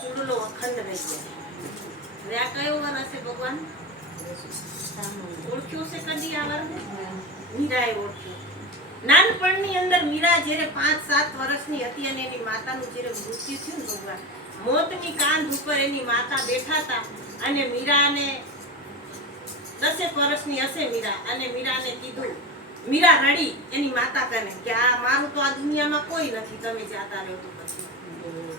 ચૂડલો અખંડ રહી ગયા. આ કયો વર હશે ભગવાન? ઓળખ્યો છે કદી આ વર? મીરાએ ઓળખ્યો. નાનપણની અંદર મીરા જ્યારે 5-7 વર્ષની હતી અને એની માતાનું જ્યારે મૃત્યુ થયું ને ભગવાન, મોતની કાંધ ઉપર એની માતા બેઠા હતા અને મીરાને 10 વર્ષની હશે મીરા, અને મીરાને કીધું, મીરા રડી એની માતા કને કે આ મારું તો આ દુનિયામાં કોઈ નથી, તમે જાતા રહો તો પછી.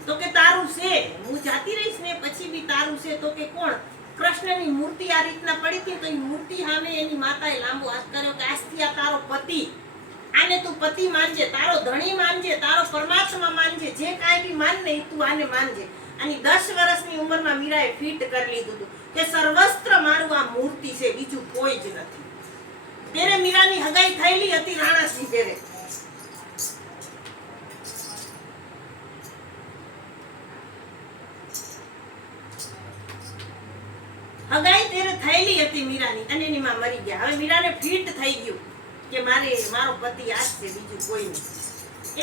તો કે તારું છે, હું જાતી રહીશ ને પછી બી તારું છે. તો કે કોણ? કૃષ્ણની મૂર્તિ આ રીતના પડી હતી તો એ મૂર્તિ સામે એની માતાએ લાંબો હાથ કર્યો કે આજથી આ તારો પતિ, આને તું પતિ માનજે, તારો ધણી માનજે, તારો પરમાત્મા માનજે, જે કાંઈ બી માન ને તું આને માનજે. અને 10 વર્ષની ઉંમરમાં મીરાએ ફિટ કરી લીધું હતું કે સર્વસ્ત્ર મારું આ મૂર્તિ છે, બીજું કોઈ જ નથી. ત્યારે મીરાની હગાઈ થયેલી હતી રાણાસિંહ ત્યારે. હગાઈ ત્યારે થયેલી હતી મીરાની અને એની માં મરી ગયા. હવે મીરાને ફિટ થઈ ગયું કે મારો પતિ આ જ છે, બીજું કોઈ નહીં.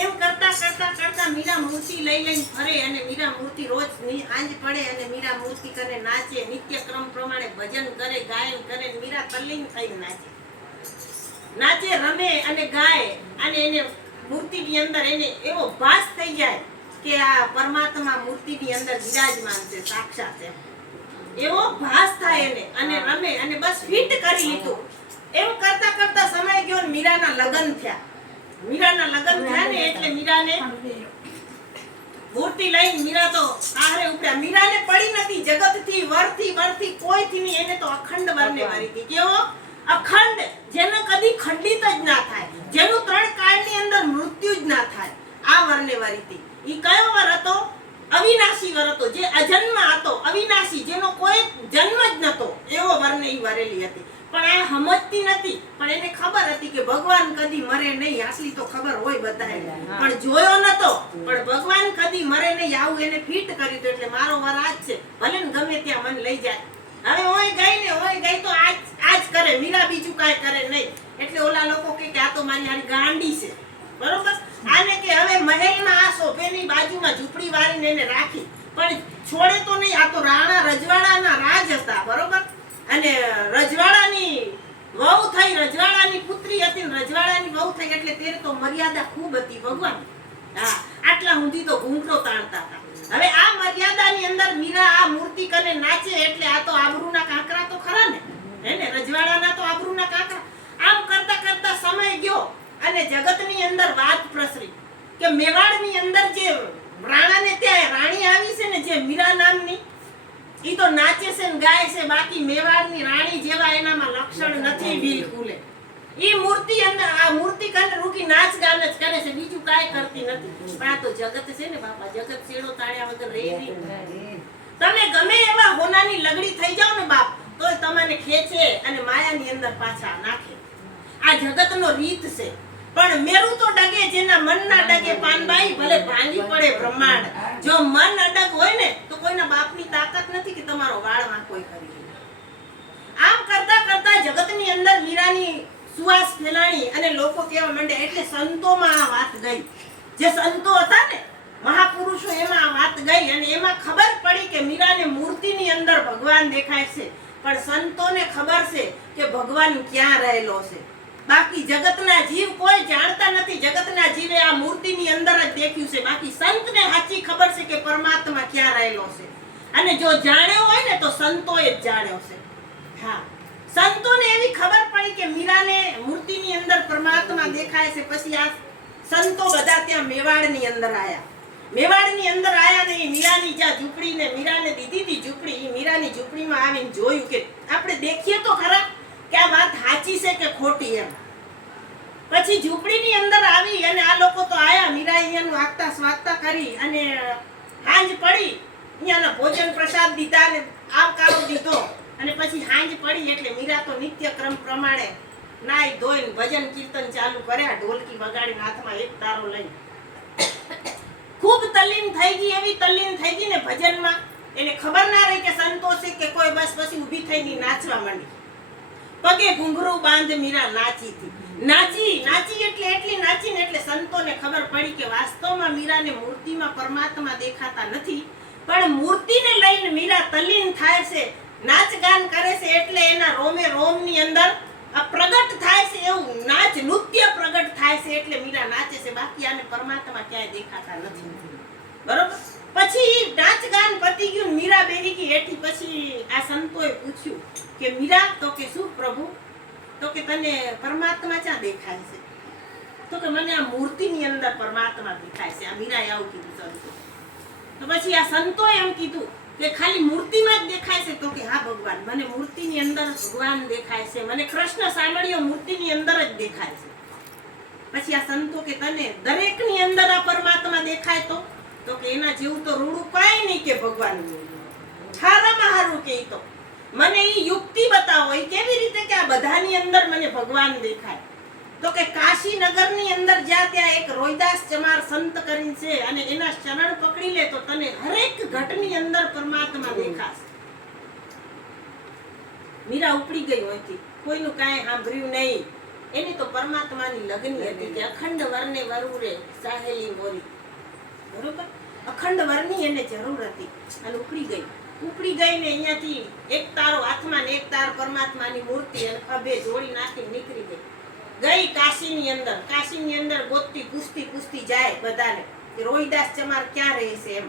એમ કરતા કરતા કરતા મીરા મૂર્તિ લઈને ફરે અને મીરા મૂર્તિ રોજ આંજ પડે અને મીરા મૂર્તિ કરે, નાચે, નિત્યક્રમ પ્રમાણે ભજન કરે, ગાયન કરે. મીરા તલ્લીન થઈને નાચે, રમે અને ગાય. અને એને મૂર્તિની અંદર એને એવો ભાસ થઈ જાય કે આ પરમાત્મા મૂર્તિની અંદર વિરાજમાન છે, સાક્ષાત છે, એવો ભાસ થાય એને. અને રમે અને બસ ફિટ કરી લીધું. એમ કરતા કરતા સમય ગયો ને મીરાના લગ્ન થયા. ને એટલે મીરાને મૂર્તિ લઈને મીરા તો આહરે ઉપડ્યા. મીરાને પડી નથી જગતથી, વરથી કોઈથી નહીં. એને તો અખંડ વરને વરી હતી. કેવો અખંડ, જેનો કદી ખંડિત જ ના થાય, જેનું 3 કાળની અંદર મૃત્યુ જ ના થાય, આ વરને વરી હતી. ઈ કયો વર હતો? અવિનાશી વર હતો, જે અજન્મ હતો, અવિનાશી, જેનો કોઈ જન્મ જ નતો, એવો વરને ઈ વરેલી હતી. પણ આ સમજતી નથી, પણ એને ખબર હતી કે ભગવાન કદી મરે નહીં. આટલી તો ખબર હોય બધાને, પણ જોયો નતો. પણ ભગવાન કદી મરે નહીં આવું એને ફિટ કર્યું હતું. એટલે મારો વર આજ છે, ભલે ને ગમે ત્યાં મને લઈ જાય. હવે ઓય ગઈ તો આજ કરે, મીરા બીજું કાંઈ કરે નહીં. એટલે ઓલા લોકો કે આ તો મારી હારી ગાંડી છે, બરોબર. આને કે હવે મહેલમાં આ સોફેની બાજુમાં ઝૂંપડી વાળીને એને રાખી, પણ છોડે તો નહીં. આ તો રાણા રજવાડાના રાજ હતા, બરોબર. અને રજવાડાની વહુ થઈ, રજવાડાની પુત્રી હતી, રજવાડાની વહુ થઈ. એટલે તેરે તો મર્યાદા ખૂબ હતી ભગવાન. હા, આટલા સુધી તો ઘૂંઘરો તાણતા હતા. હવે આ મર્યાદાની અંદર મીરા આ મૂર્તિ કને નાચે એટલે આ તો આબરૂના કાંકરા તો ખરા ને, હે ને, રજવાડાના તો આબરૂના કાંકરા. આમ કરતા કરતા સમય ગયો અને જગતની અંદર વાત પ્રસરી કે મેવાડની અંદર જે રાણાને ત્યાં રાણી આવી છે ને, જે મીરા નામની, ઈ તો નાચે છે ને ગાય છે. બાકી મેવાડની રાણી જેવા એનામાં લક્ષણ નથી બિલકુલ. ઈ મૂર્તિ અંદર આ મૂર્તિ કને રૂકી નાચ ગાન જ કરે છે, બીજું કાંઈ કરતી નથી. પણ આ તો જગત છે ને બાપા, જગત છેડો તાળ્યા વગર રહે નહીં. તમે ગમે એવા હોનાની લગડી થઈ જાવ ને બાપ, તોય તમને ખેંચે અને માયાની અંદર પાછા નાખે. આ જગતનો રીત છે. પણ મેરું તો ડગે જેના મન ના ડગે પાનબાઈ, ભલે ભાંગી પડે બ્રહ્માંડ. જો મન અડગ હોય ને તો કોઈના બાપની તાકાત નથી કે તમારો વાળમાં કોઈ કરી લે. આમ કરતા કરતા જગતની અંદર મીરાની સુવાસ ફેલાણી અને લોકો કહેવા માંડ્યા. એટલે સંતોમાં આ વાત ગઈ. જે સંતો હતા ને, મહાપુરુષો, એમાં આ વાત ગઈ. અને એમાં ખબર પડી કે મીરાને મૂર્તિની અંદર ભગવાન દેખાય છે, પણ સંતોને ખબર છે કે ભગવાન ક્યાં રહેલો છે. બાકી જગતના જીવ કોઈ જાણતા નથી. જગતના જીવે આ મૂર્તિની અંદર જ દેખ્યું છે. બાકી સંતને સાચી ખબર છે કે પરમાત્મા ક્યાં રહેલો છે. અને જો જાણ્યો હોય ને તો સંતોએ જ જાણ્યો છે. હા, સંતોને એવી ખબર પડી કે મીરાને મૂર્તિની અંદર પરમાત્મા દેખાય છે. પછી આ સંતો બધા ત્યાં મેવાડની અંદર આયા. મેવાડની અંદર આયા ને મીરાની જ્યાં ઝૂંપડી ને મીરાને દીધી હતી ઝૂંપડી, મીરાની ઝૂંપડીમાં આવીને જોયું કે આપણે દેખીએ તો ખરા કે આ વાત સાચી છે કે ખોટી એમ. પછી ઝૂંપડીની અંદર આવી અને આ લોકો તો આયા. મીરા અહીંયાનું આગતા સ્વાગતા કરી અને હાંજ પડી, અહીંયાના ભોજન પ્રસાદ દીધા ને આવકારો દીધો. અને પછી હાંજ પડી એટલે મીરા તો નિત્યક્રમ પ્રમાણે નાઈ ધોઈને ભજન કીર્તન ચાલુ કર્યા, ઢોલકી વગાડીને હાથમાં એક તારો લઈ ખૂબ તલ્લીન થઈ ગઈ. એવી તલ્લીન થઈ ગઈ ને ભજનમાં, એને ખબર ના રહી કે સંતોષ કે કોઈ. બસ પછી ઊભી થઈને નાચવા માંડી. પગે ઘૂંઘરું બાંધ મીરા નાચી હતી. નાચી એટલે એટલી નાચી ને એટલે સંતોને ખબર પડી કે વાસ્તવમાં મીરાને મૂર્તિમાં પરમાત્મા દેખાતા નથી, પણ મૂર્તિને લઈને મીરા તલ્લીન થાય છે, નાચગાન કરે છે, એટલે એના રોમે રોમની અંદર આ પ્રગટ થાય છે, એવું નાચ નૃત્ય પ્રગટ થાય છે એટલે મીરા નાચે છે. બાકી આને પરમાત્મા ક્યાંય દેખાતા નથી. બરોબર. પછી નાચગાન પતી ગયું, મીરા બેહી ગઈ હેઠી. પછી આ સંતોએ પૂછ્યું કે મીરા, તો કે શું પ્રભુ? તો કે તને પરમાત્મા ક્યાં દેખાય છે? તો કે મને આ મૂર્તિની અંદર પરમાત્મા દેખાય છે. આ મીરાએ આવું કીધું સંતો. તો પછી આ સંતોએ એમ કીધું કે ખાલી મૂર્તિમાં જ દેખાય છે? તો કે હા ભગવાન, મને મૂર્તિની અંદર ભગવાન દેખાય છે, મને કૃષ્ણ સામળીઓ મૂર્તિની અંદર જ દેખાય છે. પછી આ સંતો કે તને દરેકની અંદર આ પરમાત્મા દેખાય? તો કે એના જેવું તો રૂડું કાંઈ નહીં કે ભગવાન. હારામાં હારું કે તો મને ઈ યુક્તિ બતાવો, ઈ કેવી રીતે કે આ બધાની અંદર મને ભગવાન દેખાય? તો કે કાશી નગરની અંદર જ્યાં ત્યાં એક રોહિદાસ ચમાર સંત કરીને છે, અને એના શરણ પકડી લે તો તને હરેક ઘટની અંદર પરમાત્મા દેખાશે. મીરા ઉપડી ગઈ હોયથી, કોઈનું કાંઈ સાંભળ્યું નહીં. એની તો પરમાત્માની લગની હતી કે અખંડ વરને વરુરે સાહેલી મોરી. બરોબર. અખંડ વરની એને જરૂર હતી અને ઉપડી ગઈ ને અહીંયાથી એક તારો હાથમાં ને એક તાર પરમાત્માની મૂર્તિ અને ખભે જોડી નાખી નીકળી ગઈ કાશીની અંદર ગોતતી પૂછતી જાય બધાને કે રોહિદાસ ચમાર ક્યાં રહે છે એમ.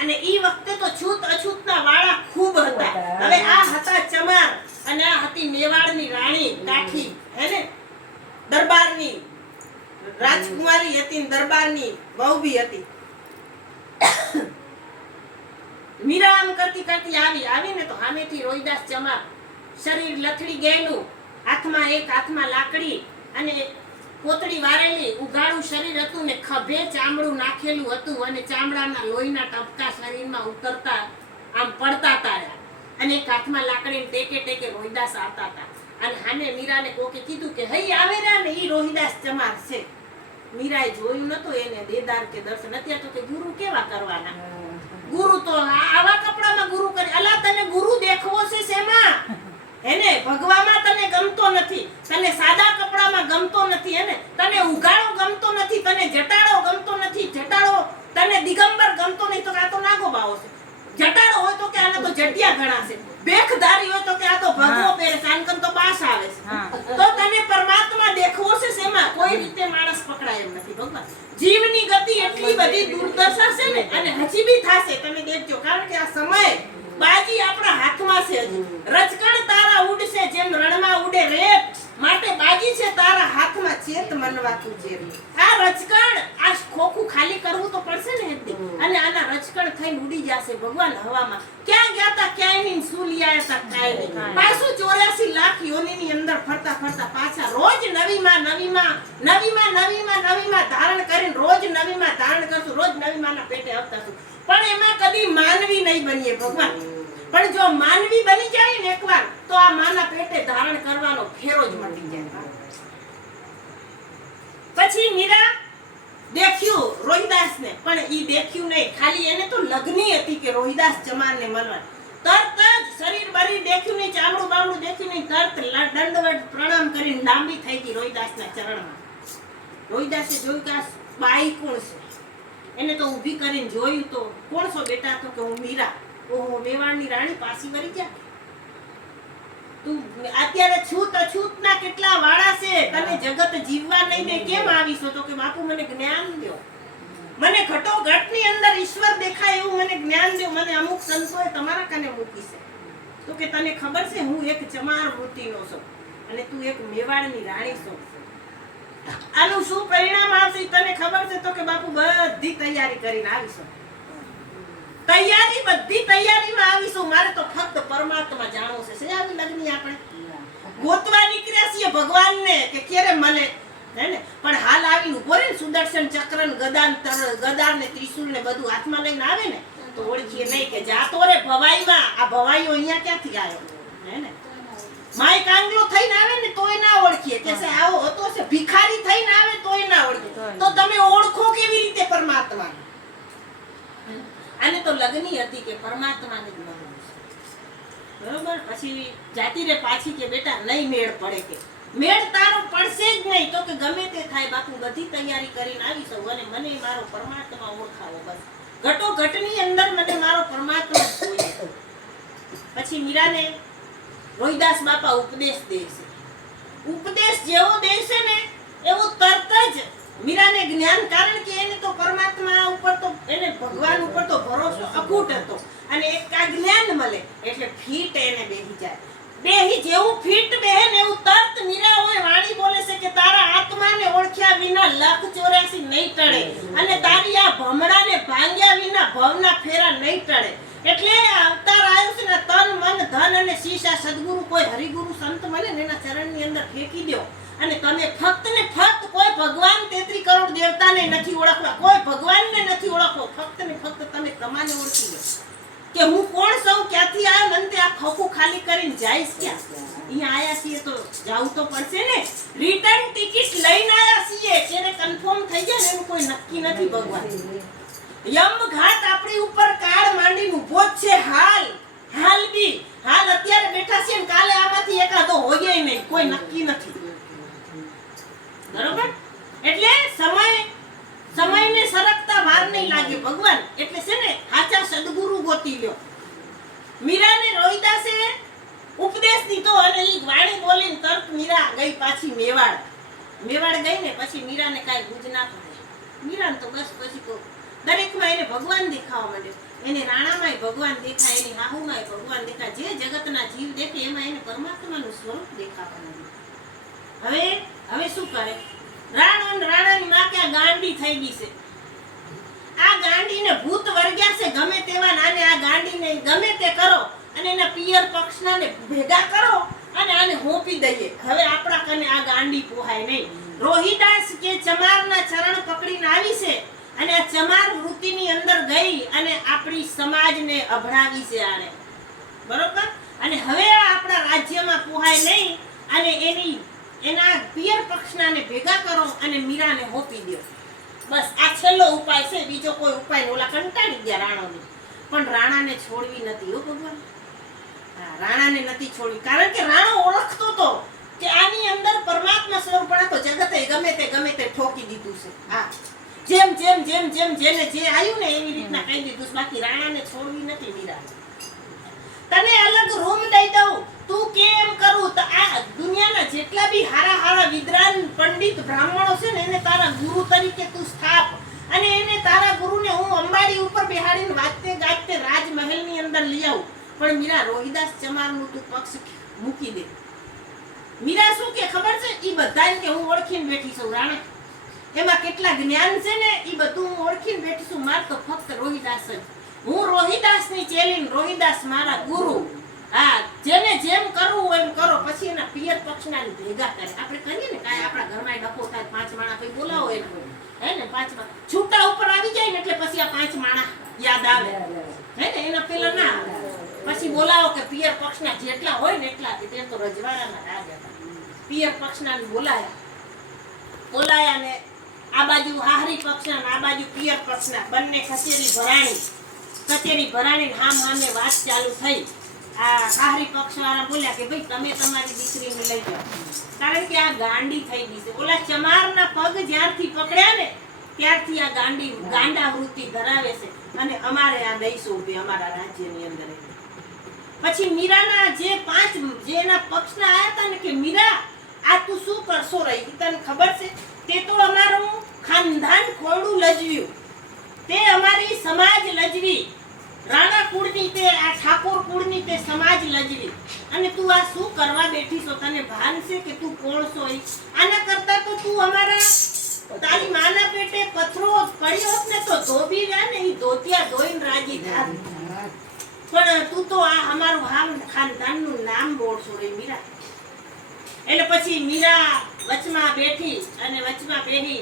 અને ઈ વખતે તો છૂત અછૂતના વાળા ખૂબ હતા. હવે આ હતા ચમાર અને આ હતી મેવાડની રાણી કાઠી, હેને, દરબારની રાજકુમારી હતી, દરબારની વહુ બી હતી. મીરા આમ કરતી આવીને તો સામેથી રોહિદાસ ચમાર, શરીર લથડી ગયેલું, એક હાથમાં લાકડી અને પોતળી વારેલી, ઉગાડું શરીર હતું ને ખભે ચામડું નાખેલું હતું, અને ચામડાના લોહીના ટપકા શરીરમાં ઉતરતા આમ પડતા હતા. અને એક હાથમાં લાકડી ટેકે રોહિદાસ આવતા હતા. અને હાને મીરાને કોકે કીધું કે હઈ આવે રહ્યા ને ઈ રોહિદાસ ચમાર છે. મીરાએ જોયું નતું એને દેદાર કે દર્શન. અત્યારે તો કે ગુરુ કેવા કરવાના? ગુરુ તો આવા કપડામાં ગુરુ કરે. અલા તને ગુરુ દેખવો છે શેમાં? હેને, ભગવામાં તને ગમતો નથી, તને સાદા કપડામાં ગમતો નથી, હેને, તને ઉઘાડો ગમતો નથી, તને જટાડો ગમતો નથી, તને દિગંબર ગમતો નહીં, તો આ તો નાગો બાવો છે. જટાડો હોય તો કે આને તો જટિયા ગણાશે, બેખધારી હોય તો કે આ તો ભગવો પહેરે, કાનકન તો બાસ આવે છે. તો તને પરમાત્મા દેખવો છે શેમાં? કોઈ રીતે માણસ પકડાય એમ નથી ભગવાન. જીવની ગતિ એટલી બધી દુર્દશા છે ને, અને હજી બી થાશે, તમે દેખજો. કારણ કે આ સમય બાજી આપણા હાથમાં છે. હજી રજકણ તારા ઉડશે જેમ રણમાં ઉડે રેત, માટે બાજી છે તારા હાથમાં, ચેત મનવાતું ચેત. આ રજકણ, આ ખોખું ખાલી કરવું તો પડશે ને એકદી, અને આના રજકણ થઈને ઉડી જશે ભગવાન હવામાં. ક્યાં ગયા તા ક્યાંય નહીં, શું લઈ આવ્યા તા કાંઈ નહીં. પાછું 84 લાખ યોનિની અંદર ફરતા પાછા રોજ નવીમાં ધારણ કરીને, રોજ નવીમાં ધારણ કરશું, રોજ નવીમાંના પેટે આવતાશું. પણ એમાં કદી માનવી નહીં બનીએ ભગવાન. પણ જો માનવી બની જાય ને એકવાર, તો આ માના પેટે ધારણ કરવાનો ફેરો જ મટી જાય. પછી મીરા દેખ્યું રોહિદાસને, પણ ઈ દેખ્યું નહીં, ખાલી એને તો લગ્ની હતી કે રોહિદાસ ચમારને મળવા. તરત જ શરીર બરી દેખ્યું નહીં, ચામડું બામડું દેખ્યું નહીં, તરત દંડવત પ્રણામ કરીને લાંબી થઈ ગઈ રોહિદાસના ચરણમાં. રોહિદાસે જોયું કે આ બાઈ કોણ છે. એને તો ઊભી કરીને જોયું તો, કોણ છો બેટા? તો કે હું મીરા. ઓહો, મેવાડની રાણી પાછી વળી ગયા. તું અત્યારે છૂતના કેટલા વાળા છે, તને જગત જીવવા નહીં દે, કેમ આવીશો? તો કે બાપુ મને જ્ઞાન દો, મને ઘટોઘટની અંદર ઈશ્વર દેખાય એવું મને જ્ઞાન દો. મને અમુક સંતોએ તમારા કાને મૂકી છે. તો કે તને ખબર છે હું એક ચમાર વૃત્તિનો છું અને તું એક મેવાડની રાણી છો. આનું શું પરિણામ આવશે તને ખબર છે? તો કે બાપુ બધી તૈયારી કરીને આવીશું. બધી તૈયારીમાં આવીશું. મારે તો ફક્ત પરમાત્મા જાણવું છે. આવી લગ્ની આપણે ગોતવા નીકળ્યા છીએ ભગવાનને કે ક્યારે મળે, હેને? પણ હાલ આવીને ઉભો રહે ને, સુદર્શન ચક્ર ને ગદાર ને ત્રિશૂળ ને બધું હાથમાં લઈને આવે ને, તો ઓળખીએ નહીં કે જાતો રે ભવાઈમાં. આ ભવાઈઓ અહીંયા ક્યાંથી આવ્યો, હેને? માય કાંગલો થઈને આવે ને તોય ના ઓળખીએ કે છે આવો હતો છે. ભિખારી થઈને આવે તોય ના ઓળખીએ. તો તમે ઓળખો કેવી રીતે પરમાત્મા? આને તો લગ્ની હતી કે પરમાત્માને જ મળવું છે. બરોબર. પછી જાતી રે પાછી કે બેટા નહીં મેળ પડે, કે મેળ તારો પડશે જ નહીં. તો કે ગમે તે થાય બાપુ, બધી તૈયારી કરીને આવીશું અને મને મારો પરમાત્મા ઓળખાવો બસ. ઘટોઘટની અંદર મને મારો પરમાત્મા જોઈએ. પછી મીરાને રોહિદાસ બાપા ઉપદેશ દે છે. ઉપદેશ જેવો દે છે ને એવું તરત જ મીરાને જ્ઞાન, કારણ કે એને તો પરમાત્મા ઉપર તો એને ભગવાન ઉપર તો ભરોસો અકૂટ હતો અને એક આ જ્ઞાન મળે એટલે ફીટ એને બેહી જાય. બેહી જેવું ફીટ બેહે ને એવું તરત મીરા હોય વાણી બોલે છે કે તારા આત્માને ઓળખ્યા વિના લખ 84 નહીં ટળે અને તારી આ ભમડાને ભાંગ્યા વિના ભવના ફેરા નહીં ટળે. એટલે અવતાર આવ્યો છે ને તન મન ધન અને શીશ આ સદગુરુ કોઈ હરિગુરુ સંત મળે ને એના ચરણની અંદર ફેંકી દો અને તમે ફક્ત ને ફક્ત કોઈ ભગવાન 33 કરોડ દેવતાને નથી ઓળખવા, કોઈ ભગવાનને નથી ઓળખવો, ફક્ત ને ફક્ત તમે તમાને ઓળખી લો કે હું કોણ છું, ક્યાંથી આવ્યો, મને તે આ ખોખું ખાલી કરીને જઈશ ક્યાં. અહીંયા આયા છીએ તો જાવું તો પડશે ને. રિટર્ન ટિકિટ લઈને આયા છીએ ત્યારે કન્ફર્મ થઈ જાય ને એનું કોઈ નક્કી નથી ભગવાન. યમ ઘાટ આપણી ઉપર કાળ માંડીને ઊભો જ છે. હાલ અત્યારે બેઠા છે ને કાલે આમાંથી એકાદો હોય નહીં, કોઈ નક્કી નથી. બરોબર? એટલે સમયને સરકતા વાર નહીં લાગે ભગવાન. એટલે છે ને સાચા સદગુરુ ગોતી લ્યો. મીરાને રોહિદાસે ઉપદેશ દીધો અને ઈ વાણી બોલીને તરત મીરા ગઈ પાછી મેવાડ. મેવાડ ગઈ ને પછી મીરાને કાંઈ ગુજ ના પડે. મીરાને તો બસ પછી તો દરેકમાં એને ભગવાન દેખાવા માંડ્યો. એને રાણામાંય ભગવાન દેખાય, એની હાહુમાંય ભગવાન દેખાય, જે જગતના જીવ દેખે એમાં એને પરમાત્માનું સ્વરૂપ દેખાવા માંડ્યું. હવે શું કરે? રાણાની માં કે ગાંડી થઈ ગઈ છે. આ ગાંડીને ભૂત વર્ગ્યા છે ગમે તેવા નાને. આ ગાંડીને ગમે તે કરો અને એના પિયર પક્ષનાને ભેગા કરો અને આને હોપી દઈએ. હવે આપણા કને આ ગાંડી પોહાય નહીં. રોહિદાસ કે ચમારના ચરણ પકડીને આવી છે અને આ ચમાર વૃત્તિની અંદર ગઈ અને આપણી સમાજને અભડાવી છે આને. બરોબર? અને હવે આપણા રાજ્યમાં પોહાય નહીં અને એના પિયર પક્ષનાને ભેગા કરો અને મીરાને હોપી દો. બસ આ છેલ્લો ઉપાય છે, બીજો કોઈ ઉપાય નહીં. ઓલા કંટાળી ગયા રાણાને, પણ રાણાને છોડવી નથી હો ભગવાન. રાણાને નથી છોડવી, કારણ કે રાણો ઓળખતો તો કે આની અંદર પરમાત્મા સ્વરૂપણા તો જગતે ગમે તે ઠોકી દીધું છે. જેમ જેને જે આવ્યું ને એવી રીતના કહી દીધું. બાકી રાણાને છોડવી નથી મીરા. તને અલગ રૂમ દઈ દઉં, તું કેમ કરું તો આ દુનિયાના જેટલા બી હારા વિદ્વાન પંડિત બ્રાહ્મણો છે ને એને તારા ગુરુ તરીકે તું સ્થાપ અને એને તારા ગુરુને હું અંબાડી ઉપર બેહાડીને વાજતે ગાજતે રાજમહેલની અંદર લઈ આવું. પણ મીરા રોહિદાસ ચમારનું તું પક્ષ મૂકી દે. મીરા શું કે ખબર છે? ઈ બધાને કે હું ઓળખીને બેઠી છું રાણા. એમાં કેટલા જ્ઞાન છે ને ઈ બધું હું ઓળખીને બેઠી છું. માર તો ફક્ત રોહિદાસ જ. હું રોહિદાસની ચેલીન, રોહિદાસ મારા ગુરુ. જેને જેમ કરવું હોય એમ કરો. પછી એના પિયર પક્ષનાને ભેગા કરે. આપણે કહીએ ને કાંઈ આપણા ઘરમાં ડખો થાય, 5 માણા કઈ બોલાવો એને, હે ને 5 માણા છૂટા ઉપર આવી જાય ને એટલે પછી આ 5 માણા યાદ આવે, હે ને. એના પેલા ના પછી બોલાવો કે પિયર પક્ષના જેટલા હોય ને એટલા. તે તો રજવાડાના રાજ હતા. પિયર પક્ષનાને બોલાયા ને આ બાજુ હાહરી પક્ષના ને આ બાજુ પિયર પક્ષના બંને કચેરી ભરાણી હામે વાત ચાલુ થઈ. આ હાહરી પક્ષવાળા બોલ્યા કે ભાઈ તમે તમારી દીકરીને લઈ જાઓ, કારણ કે આ ગાંડી થઈ ગઈ છે. ઓલા ચમારના પગ જ્યારથી પકડ્યા ને ત્યારથી આ ગાંડા વૃત્તિ ધરાવે છે અને અમારે આ દઈશું ઉભી અમારા રાજ્યની અંદર. પછી મીરાના જે 5 જેના પક્ષના આયા હતા ને કે મીરા આ તું શું કરશો રહી, તને ખબર છે? તે તો અમારું ખાનદાન ખોરડું લજવ્યું, તે અમારી સમાજ લજવી, રાણા કુળની તે આ ઠાકોર કુળની તે સમાજ લજવી, અને તું આ શું કરવા બેઠી છો? તને ભાન છે કે તું કોણ છો? આના કરતા તો તું અમારા તારી માના પેટે પથરો પડ્યો હોત ને તો ધોબી રહ્યા ને ઈ ધોતિયા ધોઈને રાજી થાત. પણ તું તો આ અમારું ખાનદાનનું નામ બોલશો રે મીરા. એટલે પછી મીરા વચમાં બેઠી અને વચમાં બેહી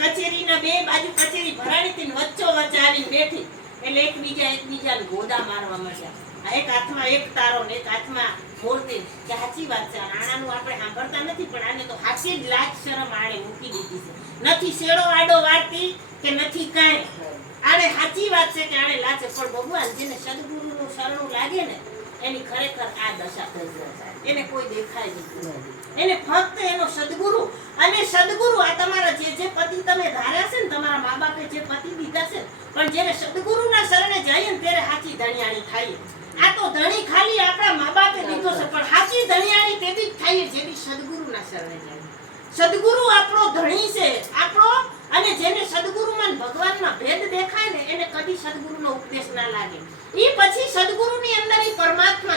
કચેરીના બે બાજુ કચેરી ભરાણી હતી, વચ્ચો વચ્ચ આવીને બેઠી. એટલે એકબીજાને ગોદા મારવા મળ્યા. આ એક હાથમાં એક તારો ને એક હાથમાં મોરતી. કે સાચી વાત છે, રાણાનું આપણે સાંભળતા નથી પણ આને તો હાચી જ લાજ શરમ આણે મૂકી દીધી છે. નથી શેડો આડો વાળતી કે નથી કાંઈ. આને સાચી વાત છે કે આણે લાજ. પણ ભગવાન જેને સદગુરુનું શરણું લાગે ને એની ખરેખર આ દશા થઈ જાય સાહેબ. એને કોઈ દેખાય નહીં. એને ફક્ત એનો સદગુરુ અને સદગુરુ આ તમારા જે પતિ તમે ધાર્યા છે ને, તમારા મા બાપે જે પતિ દીધા છે, પણ જ્યારે સદગુરુના શરણે જઈએ ને ત્યારે સાચી ધણિયાણી થાય. આ તો ધણી ખાલી આપણા મા બાપે દીધો છે, પણ સાચી ધણિયાણી તેથી જ થાય જેથી સદગુરુના શરણે જાય. સદગુરુ આપણો ધણી છે, આપણો, અને જેને સદગુરુમાં ને ભગવાનમાં ભેદ દેખાય ને એને કદી સદગુરુનો ઉપદેશ ના લાગે. એ પછી સદગુરુની અંદર એ પરમાત્મા